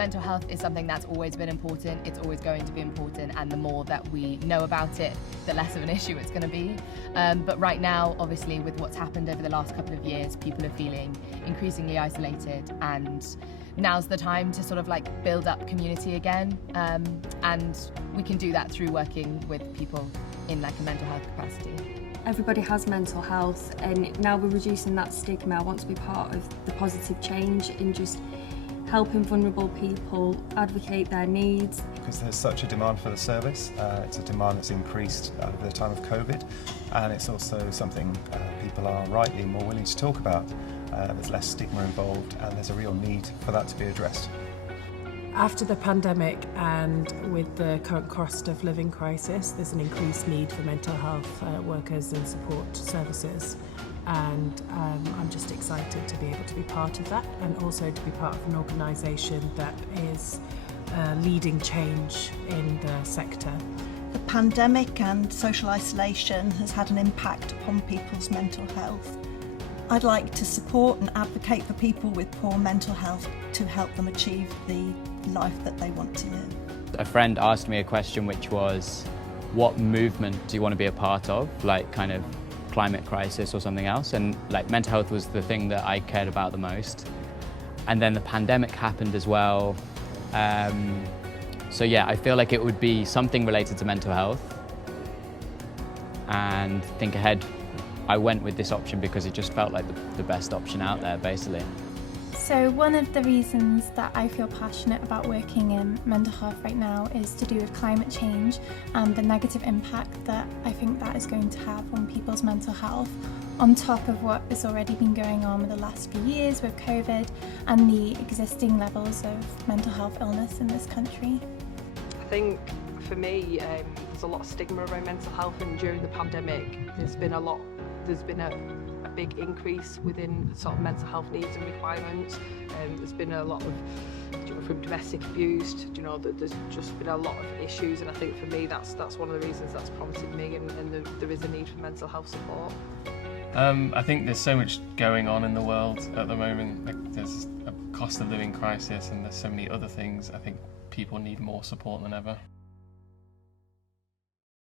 mental health is something that's always been important, it's always going to be important, and the more that we know about it, the less of an issue it's going to be. But right now, obviously, with what's happened over the last couple of years, people are feeling increasingly isolated, and now's the time to sort of like build up community again. And we can do that through working with people in like a mental health capacity. Everybody has mental health, and now we're reducing that stigma. I want to be part of the positive change in just helping vulnerable people advocate their needs. Because there's such a demand for the service, it's a demand that's increased over the time of COVID, and it's also something people are rightly more willing to talk about. There's less stigma involved, and there's a real need for that to be addressed. After the pandemic and with the current cost of living crisis, there's an increased need for mental health workers and support services, and I'm just excited to be able to be part of that, and also to be part of an organisation that is leading change in the sector. The pandemic and social isolation has had an impact upon people's mental health. I'd like to support and advocate for people with poor mental health to help them achieve the life that they want to live. A friend asked me a question which was, what movement do you want to be a part of? Like kind of climate crisis or something else? And like mental health was the thing that I cared about the most. And then the pandemic happened as well. So yeah, I feel like it would be something related to mental health. And think ahead, I went with this option because it just felt like the best option out there, basically. So one of the reasons that I feel passionate about working in mental health right now is to do with climate change and the negative impact that I think that is going to have on people's mental health, on top of what has already been going on with the last few years with COVID and the existing levels of mental health illness in this country. I think for me, there's a lot of stigma around mental health, and during the pandemic there's been a big increase within sort of mental health needs and requirements. There's been a lot of, from domestic abuse, there's just been a lot of issues, and I think for me that's one of the reasons that's prompted me, and there is a need for mental health support. I think there's so much going on in the world at the moment. Like there's a cost of living crisis, and there's so many other things. I think people need more support than ever.